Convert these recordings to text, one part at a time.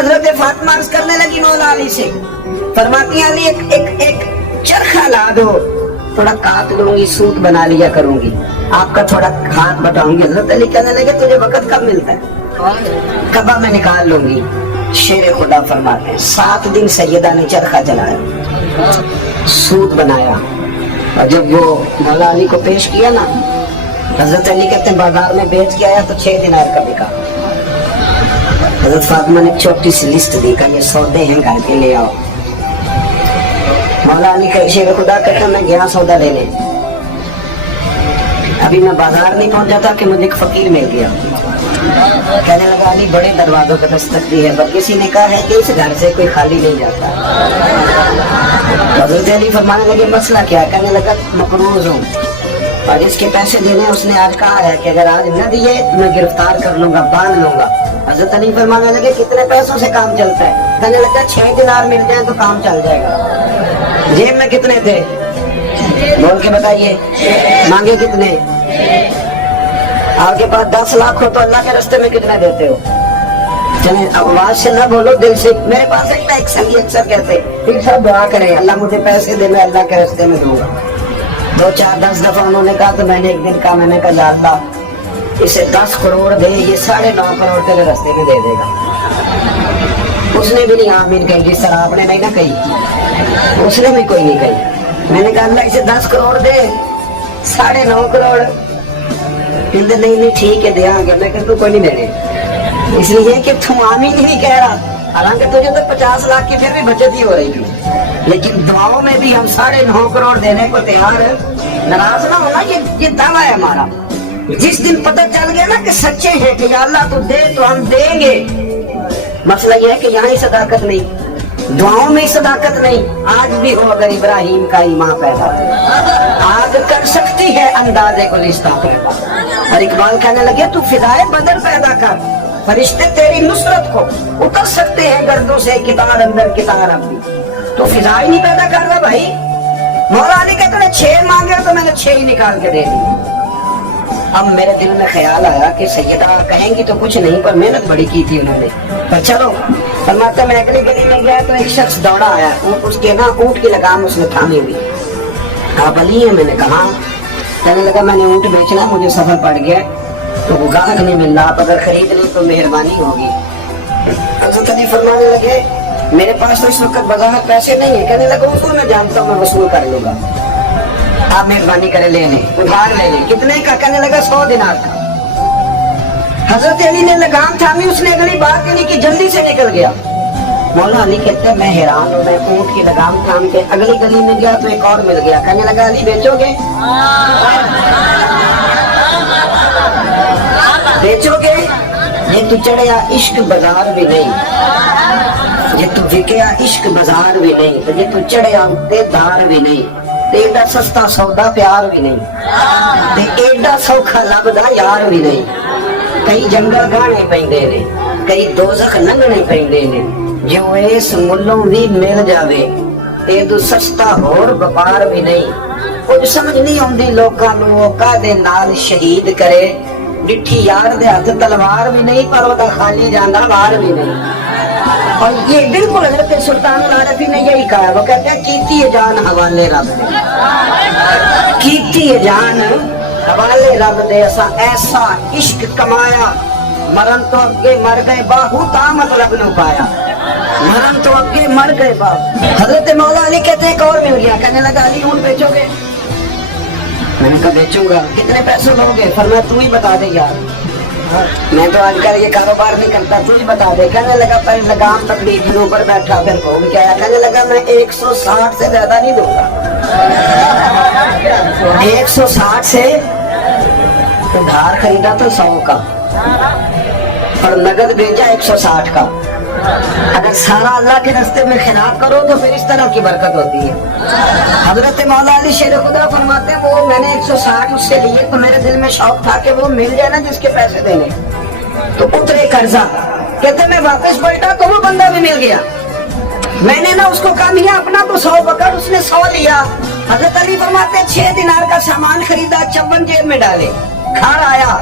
हजरत फातिमा अर्ज करने लगी मौला अली से, फरमाती अली एक चरखा ला दो, थोड़ा काट लूंगी, सूत बना लिया करूंगी, आपका थोड़ा हाथ बटाऊंगी। हजरत अली कहने लगे तुझे वक्त कब मिलता है? कबा में निकाल लूंगी। शेर खुदा फरमाते हैं 7 दिन सैयदा ने चरखा जलाया, सूत बनाया, और जब वो मौला अली को पेश किया ना, हजरत अली कहते हैं बाजार में बेच के आया तो 6 दिनार का बिका। हजरत फातिमा ने छोटी सी लिस्ट दी, कहा ये सौदे हैं घर के ले आओ। मौला अली का शेर खुदा कहता मैं गया सौदा लेने, अभी मैं बाजार नहीं पहुंचा था कि मुझे एक फकीर मिल गया। कहने लगा अली बड़े दरवाजों पर दस्तक दी है, पर किसी ने कहा है कि इस घर से कोई खाली नहीं जाता। हजरत अली फरमाने लगे मसला क्या? कहने लगा मकरूज हूँ और जिसके पैसे देने उसने आज कहा है कि अगर आज न दिए तो मैं गिरफ्तार कर लूंगा, बांध लूंगा। हजरत अली फरमाने लगे कितने पैसों से काम चलता है? कहने लगा 6 दिनार मिल जाए तो काम चल जाएगा। जेब में कितने थे बोल के बताइए, मांगे कितने? आपके पास 10 लाख हो तो अल्लाह के रास्ते में कितने देते हो? चले आवाज से ना बोलो, दिल से। मेरे पास एक संगी अक्सर कहते फिर सब दुआ करें अल्लाह मुझे पैसे दे, मैं अल्लाह के रास्ते में दूंगा। 2, 4, 10 दफा उन्होंने कहा तो मैंने एक दिन कहा, मैंने कहा अल्लाह इसे 10 करोड़ दे, ये 9.5 करोड़ तेरे रास्ते में दे देगा। उसने भी नहीं आमीन कही, जिस तरह आपने नहीं ना कही, उसने भी कोई नहीं कही। मैंने कहा अल्लाह इसे 10 करोड़ दे, 9.5 करोड़। कहते नहीं ठीक है देंगे। मैं कहता तू कोई नहीं देने, इसलिए कि तू आमीन ही नहीं कह रहा, हालांकि तुझे तो 50 लाख की फिर भी बचत ही हो रही थी। लेकिन दुआओं में भी हम 9.5 करोड़ देने को तैयार है। नाराज ना होना, ये दावा है हमारा। जिस दिन पता चल गया ना कि सच्चे हैं कि या अल्लाह तू दे तो हम देंगे। मसला यह है कि यहाँ ही सदाकत नहीं, दुआओं में सदाकत नहीं। आज भी हो अगर इब्राहिम का ईमान पैदा, आज कर सकती है अंदाजे गुलिस्तां पैदा। और इकबाल कहने लगे तू फिदाए बदर पैदा कर, फरिश्ते तेरी नुसरत को उतर सकते हैं गर्दों से, कितार अंदर कितार अंदर। तो फिजाई नहीं पैदा कर रहा भाई। मौला अली कहते ने 6 मांगे तो मैंने 6 ही निकाल के दे दी। अब मेरे दिल में ख्याल आया कि सैयदा कहेंगी तो कुछ नहीं, पर मेहनत बड़ी की थी उन्होंने। पर चलो फरमाते मैं अगली गली में गया तो एक शख्स दौड़ा आया, उसके ना ऊँट की लगाम उसने थामी हुई। आप अली है? मैंने कहा। कहने लगा मैंने ऊँट बेचना, मुझे सफर पड़ गया तो वो गाहक नहीं मिल रहा, आप अगर खरीद ले तो मेहरबानी होगी। हज़रत अली फरमाने लगे मेरे पास तो इस वक्त बाजार पैसे नहीं है। कहने लगा उसको मैं जानता हूँ, मैं वसूल कर लूंगा, आप मेहरबानी करें ले लें, उधार ले लें। कितने का? कहने लगा 100 दिनार का। हजरत अली ने लगाम थामी, उसने अगली बात नहीं की, जल्दी से निकल गया। मौला अली कहते हैं मैं हैरान हूँ, मैं ऊँट की लगाम थाम के अगली गली में गया तो एक और मिल गया। कहने लगा अली बेचोगे? बेचोगे? ये तू चढ़िया इश्क बाजार भी नहीं, ये तू विकया इश्क बाजार भी नहीं, तो ये तू चढ़िया उत्ते दार भी नहीं, एडा सस्ता सौदा प्यार भी नहीं, ते एडा सौखा लभदा यार भी नहीं। कई जंगल गाने पैंदे ने, कई दोज़ख लंघने पैंदे ने, जो इस मुल्लों भी मिल जावे ते तू सस्ता होर व्यापार भी नहीं। कुछ समझ नहीं आउंदी लोकां नूं कादे नाल शहीद करे, डिठी यार दे हाथ तलवार भी नहीं, पर ओदा खाली जांदा वार भी नहीं। और ये बिल्कुल हज़रत सुल्तान आरफी ने यही कहा है। वो कहते हैं कीती है जान हवाले रब दे, कीती है जान हवाले रब दे, ऐसा इश्क कमाया मरन तो अगे मर गए बाहू ता मतलब न पाया, मरन तो अगे मर गए बाहू। हज़रत मौला अली कहते हैं एक और मिल गया। कहने लगा अली ऊँट बेचोगे? मैंने कहा बेचूंगा। कितने पैसे लोगे? फरमाया तू ही बता दे यार, मैं तो आजकल ये कारोबार नहीं करता, तू ही बता दे। कहने लगा पर लगाम पकड़ी, फिर ऊपर बैठा, फिर घूम के आया। कहने लगा मैं 160 से ज्यादा नहीं दूंगा। 160 से उधार खरीदा तो 100 का और नगद भेजा 160 का। अगर सारा अल्लाह के रास्ते में खिलाफ करो तो फिर इस तरह की बरकत होती है। हजरत मौला अली शेर खुदा फरमाते हैं वो मैंने 160 उससे लिए तो मेरे दिल में शौक था कि वो मिल जाए ना जिसके पैसे देने, तो उतरे कर्जा। कहते मैं वापस पलटा तो वो बंदा भी मिल गया। मैंने ना उसको कहा मियां अपना तो 100 पकड़, उसने 100 लिया। हजरत अली फरमाते हैं 6 दिनार का सामान खरीदा, 54 जेब में डाले, घर आया,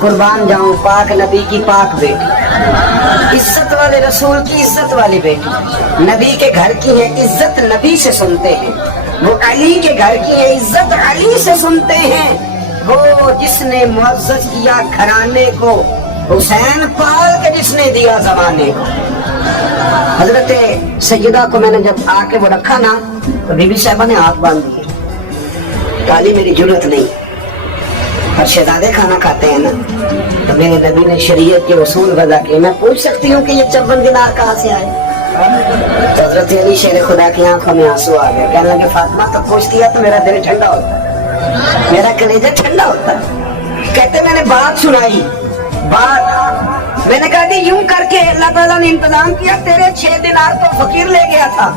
कुर्बान जाऊं पाक नबी की पाक बेटी। عزت والے رسول کی عزت والی بیٹی نبی کے گھر کی ہے، عزت نبی سے سنتے ہیں. وہ علی کے گھر کی ہے، عزت علی سے سنتے ہیں. وہ جس نے معزز کیا گھرانے کو، حسین پال کے جس نے دیا زمانے کو. حضرت سیدہ کو میں نے جب آ کے وہ رکھا نا تو بی بی صاحبہ نے ہاتھ باندھ دیے. کالی میری ضرورت نہیں، اور شہزادے کھانا کھاتے ہیں نا، تو میرے نبی نے شریعت کے اصول وضع کیے. میں پوچھ سکتی ہوں کہ یہ 54 دینار کہاں سے آئے؟ تو حضرت علی شیر خدا کی آنکھوں میں آنسو آ گئے. کہنے لگے فاطمہ تو پوچھتی ہے تو میرا دل ٹھنڈا ہوتا، میرا کلیجہ ٹھنڈا ہوتا. کہتے میں نے بات سنائی، بات میں نے کہا کہ یوں کر کے اللہ تعالیٰ نے انتظام کیا، تیرے 6 دینار تو فقیر لے گیا تھا.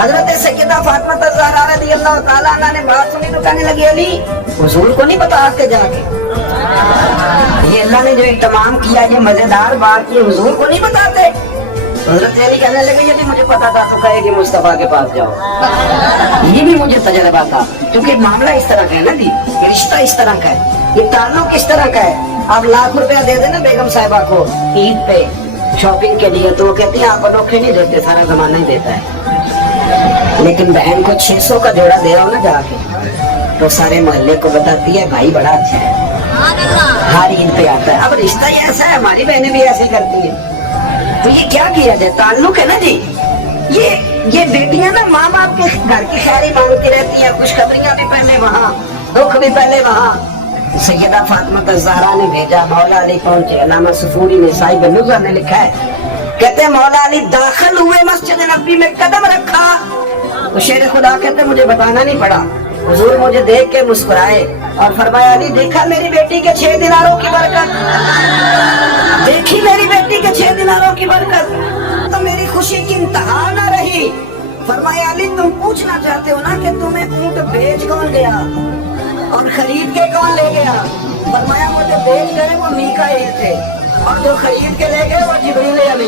حضرت سیدہ فاطمہ الزہرا رضی اللہ تعالیٰ عنہ نے بات سنی تو کہنے لگی علی حضور کو نہیں بتا کے جا کے، یہ اللہ نے جو اہتمام کیا، یہ مزیدار بات، یہ حضور کو نہیں بتاتے. حضرت علی کہنے لگے یہ بھی مجھے پتا تھا تو کہے کہ مصطفیٰ کے پاس جاؤ. یہ بھی مجھے تجربہ تھا، کیونکہ معاملہ اس طرح کا ہے نا جی، یہ رشتہ اس طرح کا ہے، یہ تعلق اس طرح کا ہے. آپ لاکھ روپیہ دے دینا بیگم صاحبہ کو عید پہ شاپنگ کے لیے تو وہ کہتی ہیں آپ انوکھے نہیں دیتے، سارا زمانہ ہی دیتا ہے. لیکن بہن کو 600 کا جوڑا دے رہا ہوں نا جا کے، تو سارے محلے کو بتاتی ہے بھائی بڑا اچھا ہے، ہر عید پہ آتا ہے. اب رشتہ ہی ایسا ہے، ہماری بہنیں بھی ایسے کرتی ہیں. تو یہ کیا کیا جائے، تعلق ہے نا جی. یہ بیٹیاں نا ماں باپ کے گھر کی خیری مانگتی رہتی ہیں، خوشخبریاں بھی پہلے وہاں، دکھ بھی پہلے وہاں. سیدہ فاطمہ الزہرا نے بھیجا، مولا علی پہنچے. علامہ صفوری نے صاحب نظر نے لکھا ہے، کہتے ہیں مولا علی داخل ہوئے مسجد نبوی میں، قدم رکھا تو شیر خدا کہتے مجھے بتانا نہیں پڑا، حضور مجھے دیکھ کے مسکرائے اور فرمایا علی دیکھا میری بیٹی کے 6 دیناروں کی برکت، دیکھی میری بیٹی کے 6 دیناروں کی برکت، تو میری خوشی کی انتہا نہ رہی. فرمایا علی تم پوچھنا چاہتے ہو نا کہ تمہیں اونٹ بیچ کون گیا اور خرید کے کون لے گیا؟ فرمایا مجھے بیچ گئے وہ میکائیل تھے، اور جو خرید کے لے گئے وہ جبریل امین